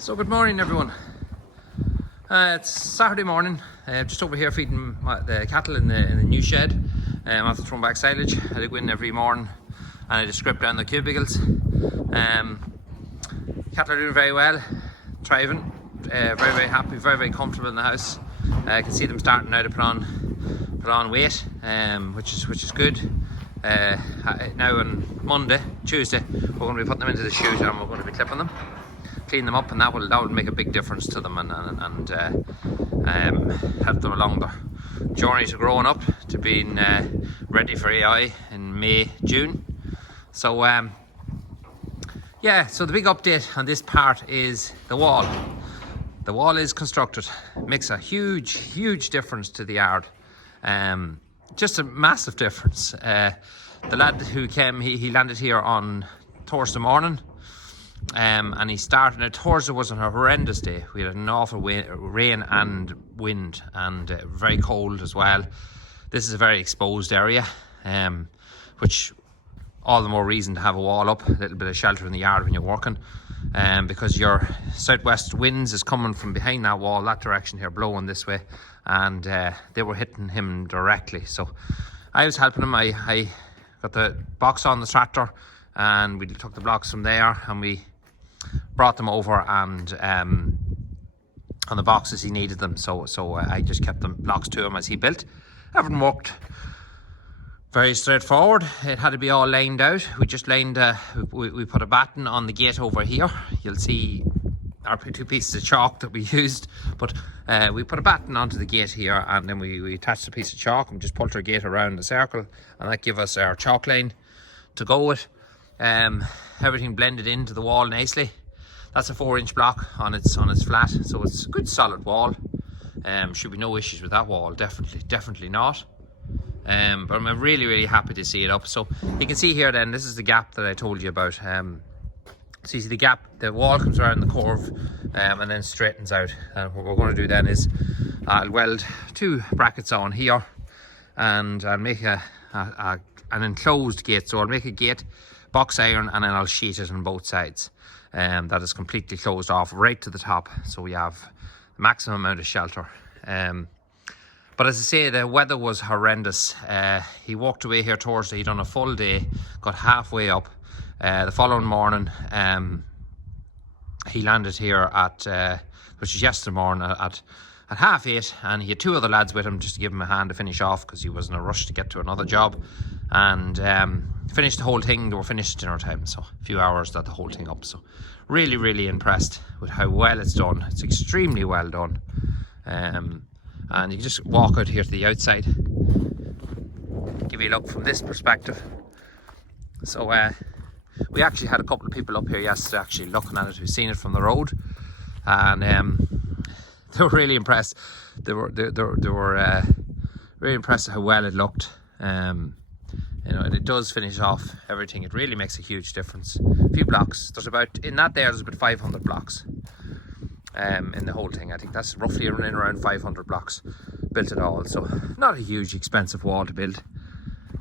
So good morning everyone. It's Saturday morning, just over here feeding the cattle in the new shed. After throwing back silage, I go in every morning and I just strip down the cubicles. Cattle are doing very well, thriving, very happy, very comfortable in the house. I can see them starting now to put on weight, which is good. Now on Monday, Tuesday, we're going to be putting them into the chute and we're going to be clipping them, clean them up, and that will make a big difference to them and help them along their journey to growing up to being ready for AI in May, June. So yeah, so the big update on this part is the wall. The wall is constructed. It makes a huge difference to the yard. Just a massive difference. The lad who came, he landed here on Thursday morning, and he started. Now Thursday was a horrendous day. We had an awful rain and wind, and very cold as well. This is a very exposed area, which all the more reason to have a wall up, a little bit of shelter in the yard when you're working, because your southwest winds is coming from behind that wall, that direction here, blowing this way, and they were hitting him directly. So I was helping him. I got the box on the tractor and we took the blocks from there and we brought them over, and on the boxes he needed them, so I just kept them blocks to him as he built. Everything worked very straightforward. It had to be all lined out. We just lined, we put a batten on the gate over here. You'll see our two pieces of chalk that we used, but we put a batten onto the gate here, and then we attached a piece of chalk and just pulled our gate around the circle, and that gave us our chalk line to go with. Everything blended into the wall nicely. That's a 4-inch block on its flat, so it's a good solid wall. Should be no issues with that wall, definitely not. But I'm really happy to see it up. So you can see here then, this is the gap that I told you about. So you see the gap, the wall comes around the curve, and then straightens out. And what we're going to do then is I'll weld 2 brackets on here, and I'll make an enclosed gate. So I'll make a gate, box iron, and then I'll sheet it on both sides. That is completely closed off right to the top, so we have the maximum amount of shelter. But as I say, the weather was horrendous. He walked away here Thursday, he'd done a full day, got halfway up. The following morning, he landed here at, which is yesterday morning, at 8:30, and he had 2 other lads with him just to give him a hand to finish off, because he was in a rush to get to another job, and finished the whole thing. They were finished at dinner time, so a few hours got the whole thing up. So really impressed with how well it's done. It's extremely well done. And you can just walk out here to the outside, give you a look from this perspective. So we actually had a couple of people up here yesterday actually looking at it, who've seen it from the road, and they were really impressed. They were really impressed at how well it looked. You know, and it does finish off everything. It really makes a huge difference. A few blocks. There's about 500 blocks in the whole thing. I think that's roughly around 500 blocks built it all. So not a huge expensive wall to build,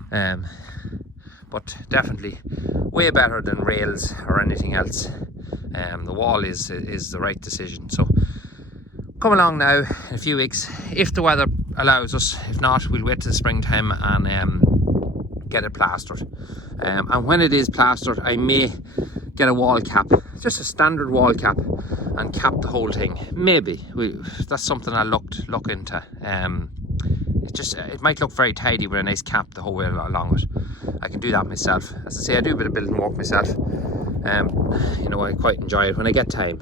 but definitely way better than rails or anything else. The wall is the right decision. So come along now in a few weeks, if the weather allows us. If not, we'll wait till the springtime and get it plastered. And when it is plastered, I may get a wall cap, just a standard wall cap, and cap the whole thing. Maybe that's something I'll look into. It might look very tidy with a nice cap the whole way along it. I can do that myself. As I say, I do a bit of building work myself. You know, I quite enjoy it when I get time.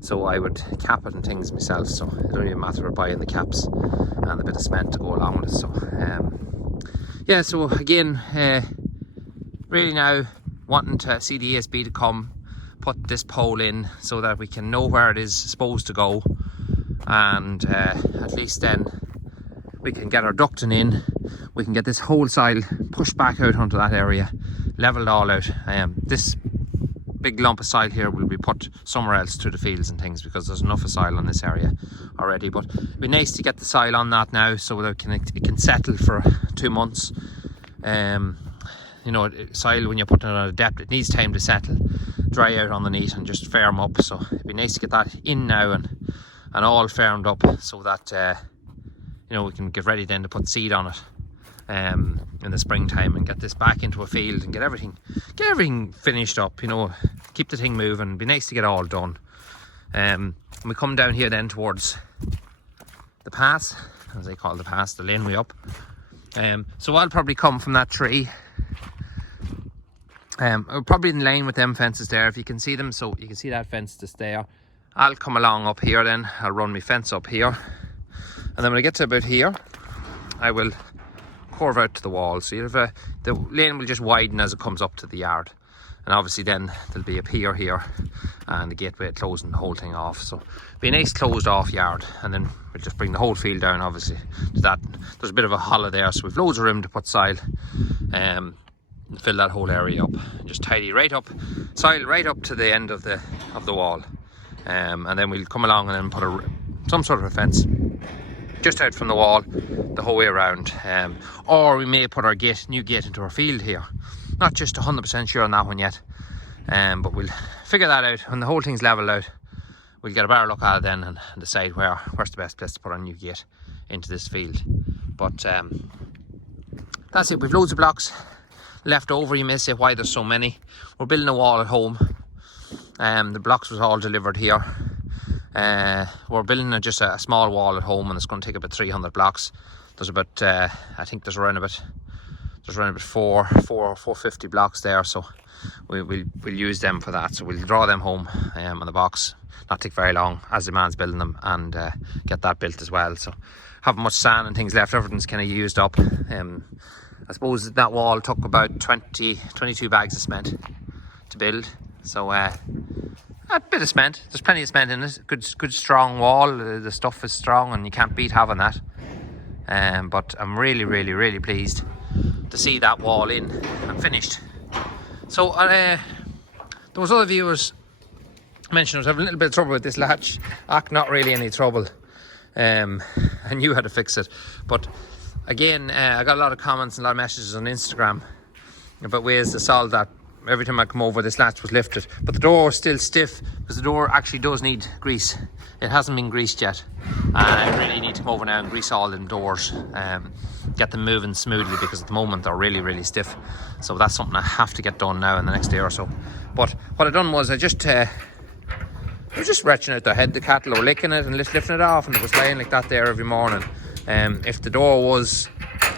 So I would cap it and things myself. So it don't even matter about buying the caps and a bit of cement to go along with it. So yeah, so again, really now wanting to see the ESB to come, put this pole in so that we can know where it is supposed to go, and at least then we can get our ducting in, we can get this whole soil pushed back out onto that area, levelled all out. This big lump of soil here will be put somewhere else through the fields and things, because there's enough of soil on this area already. But it'd be nice to get the soil on that now, so that it can settle for 2 months. You you know, soil when you're putting it on a depth, it needs time to settle, dry out underneath and just firm up. So it'd be nice to get that in now and all firmed up, so that you know, we can get ready then to put seed on it in the springtime and get this back into a field and get everything finished up, you know, keep the thing moving. It'd be nice to get it all done. We come down here then towards the pass, as they call the pass, the laneway up. So I'll probably come from that tree. We're probably in line with them fences there, if you can see them. So you can see that fence just there. I'll come along up here then. I'll run my fence up here. And then when I get to about here, I will curve out to the wall. So you have the lane will just widen as it comes up to the yard. And obviously then there'll be a pier here and the gateway closing the whole thing off. So it'll be a nice closed off yard, and then we'll just bring the whole field down obviously to that. There's a bit of a hollow there, so we've loads of room to put soil and fill that whole area up. And just tidy right up, soil right up to the end of the wall. And then we'll come along and then put some sort of a fence just out from the wall the whole way around. Or we may put our new gate into our field here. Not just 100% sure on that one yet, but we'll figure that out when the whole thing's leveled out. We'll get a better look at it then and decide where's the best place to put our new gate into this field. But that's it. We've loads of blocks left over. You may say why there's so many. We're building a wall at home. The blocks was all delivered here. We're building just a small wall at home, and it's going to take about 300 blocks. There's about I think there's around about 450 blocks there, so we'll use them for that. So we'll draw them home on the box. Not take very long as the man's building them, and get that built as well. So haven't much sand and things left. Everything's kind of used up. I suppose that wall took about 22 bags of cement to build. So a bit of cement. There's plenty of cement in it. Good strong wall. The stuff is strong, and you can't beat having that. But I'm really pleased to see that wall in and finished. So there was other viewers mentioned I was having a little bit of trouble with this latch. Not really any trouble. I knew how to fix it, but again, I got a lot of comments and a lot of messages on Instagram about ways to solve that. Every time I come over, this latch was lifted, but the door is still stiff because the door actually does need grease. It hasn't been greased yet, and I really need to come over now and grease all them doors, get them moving smoothly, because at the moment they're really stiff. So that's something I have to get done now in the next day or so. But what I done was I was just retching out their head. The cattle were licking it and lifting it off, and it was laying like that there every morning. If the door was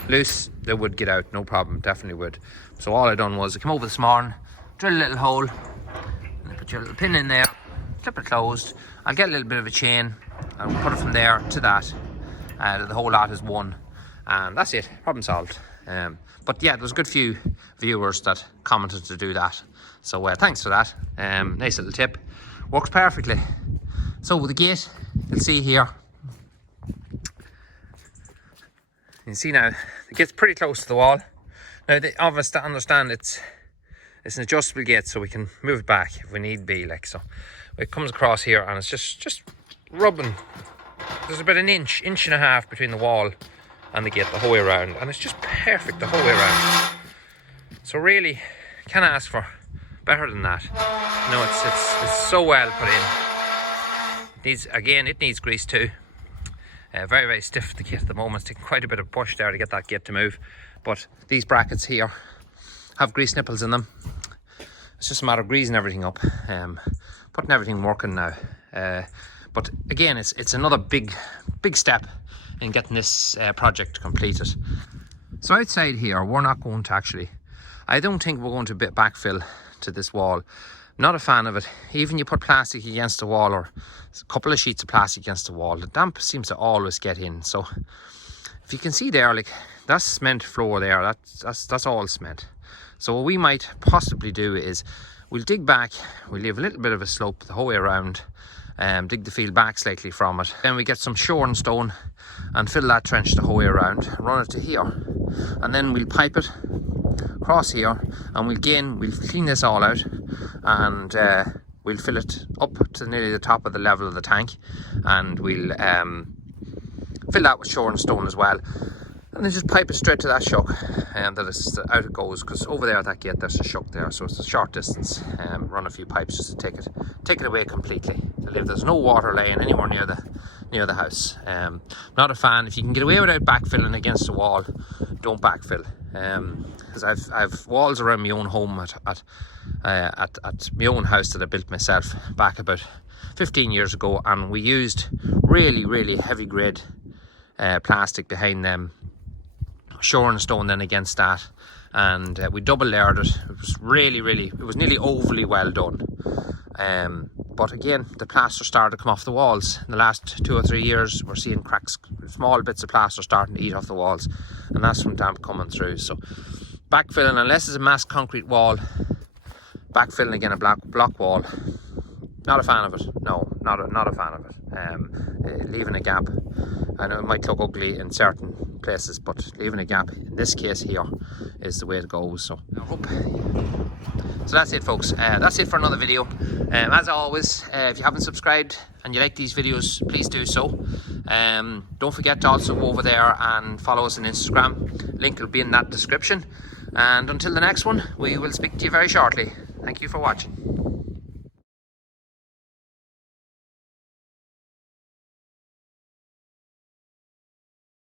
loose, they would get out, no problem, definitely would. So all I done was I came over this morning, drill a little hole, and put your little pin in there, clip it closed. I'll get a little bit of a chain and put it from there to that. The whole lot is one, and that's it, problem solved. But yeah, there was a good few viewers that commented to do that, so thanks for that. Nice little tip, works perfectly. So with the gate, you'll see here, you can see now the gate's pretty close to the wall. Now they obviously understand it's an adjustable gate, so we can move it back if we need be, like so. It comes across here, and it's just rubbing. There's about an inch and a half between the wall and the gate the whole way around, and it's just perfect the whole way around. So really, can't ask for better than that. No, it's so well put in. It needs grease too. Very stiff, the gate at the moment. It's taking quite a bit of push there to get that gate to move. But these brackets here have grease nipples in them. It's just a matter of greasing everything up, putting everything working now. But again, it's another big step in getting this project completed. So outside here, we're not going to I don't think we're going to backfill to this wall. Not a fan of it. Even you put plastic against the wall, or a couple of sheets of plastic against the wall, the damp seems to always get in. So if you can see there, like that's cement floor there, that's all cement. So what we might possibly do is we'll dig back, we'll leave a little bit of a slope the whole way around, dig the field back slightly from it. Then we get some shorn stone and fill that trench the whole way around, run it to here, and then we'll pipe it across here, and we'll clean this all out, and we'll fill it up to nearly the top of the level of the tank, and we'll fill that with shorn stone as well. And And then just pipe it straight to that shuck, and that is out it goes, because over there at that gate there's a shuck there, so it's a short distance. Run a few pipes just to take it away completely. There's no water laying anywhere near the house. Not a fan. If you can get away without backfilling against the wall, don't backfill. Because I've walls around my own home at my own house that I built myself back about 15 years ago, and we used really heavy grade plastic behind them, shoring stone then against that, and we double layered it. It was it was nearly overly well done. But again, the plaster started to come off the walls. In the last 2 or 3 years, we're seeing cracks, small bits of plaster starting to eat off the walls, and that's from damp coming through. So backfilling, unless it's a mass concrete wall, backfilling again a block wall, not a fan of it. No, not a fan of it. Leaving a gap, I know it might look ugly in certain places, but leaving a gap in this case here is the way to go. So I hope. So that's it, folks. That's it for another video. As always, if you haven't subscribed and you like these videos, please do so. Don't forget to also go over there and follow us on Instagram. Link will be in that description. And until the next one, we will speak to you very shortly. Thank you for watching.